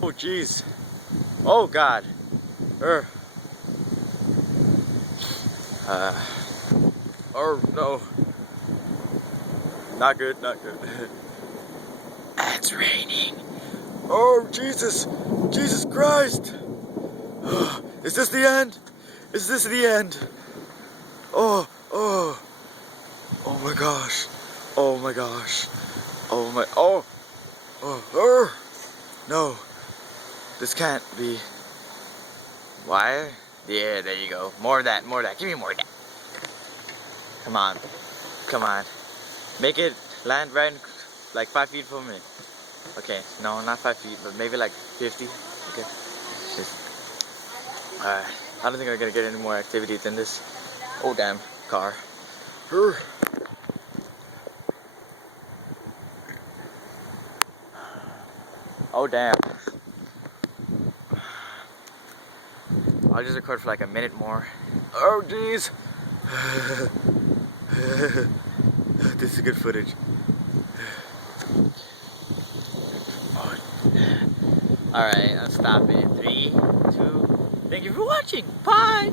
Oh jeez. Oh God. Oh no. Not good, not good. It's raining. Oh Jesus. Jesus Christ. Is this the end? Is this the end? Oh, oh. Oh my gosh. Oh my gosh. Oh my, oh. Oh, no. This can't be. Wire? Yeah, there you go. More of that, more of that. Give me more of that. Come on. Come on. Make it land right like 5 feet from me. Okay, no, not 5 feet, but maybe like 50. Okay. Alright. I don't think I'm gonna get any more activity than this. Oh damn, car. Oh damn. I'll just record for like a minute more. Oh jeez. This is good footage. Alright, I'll stop it. 3, 2. Thank you for watching. Bye.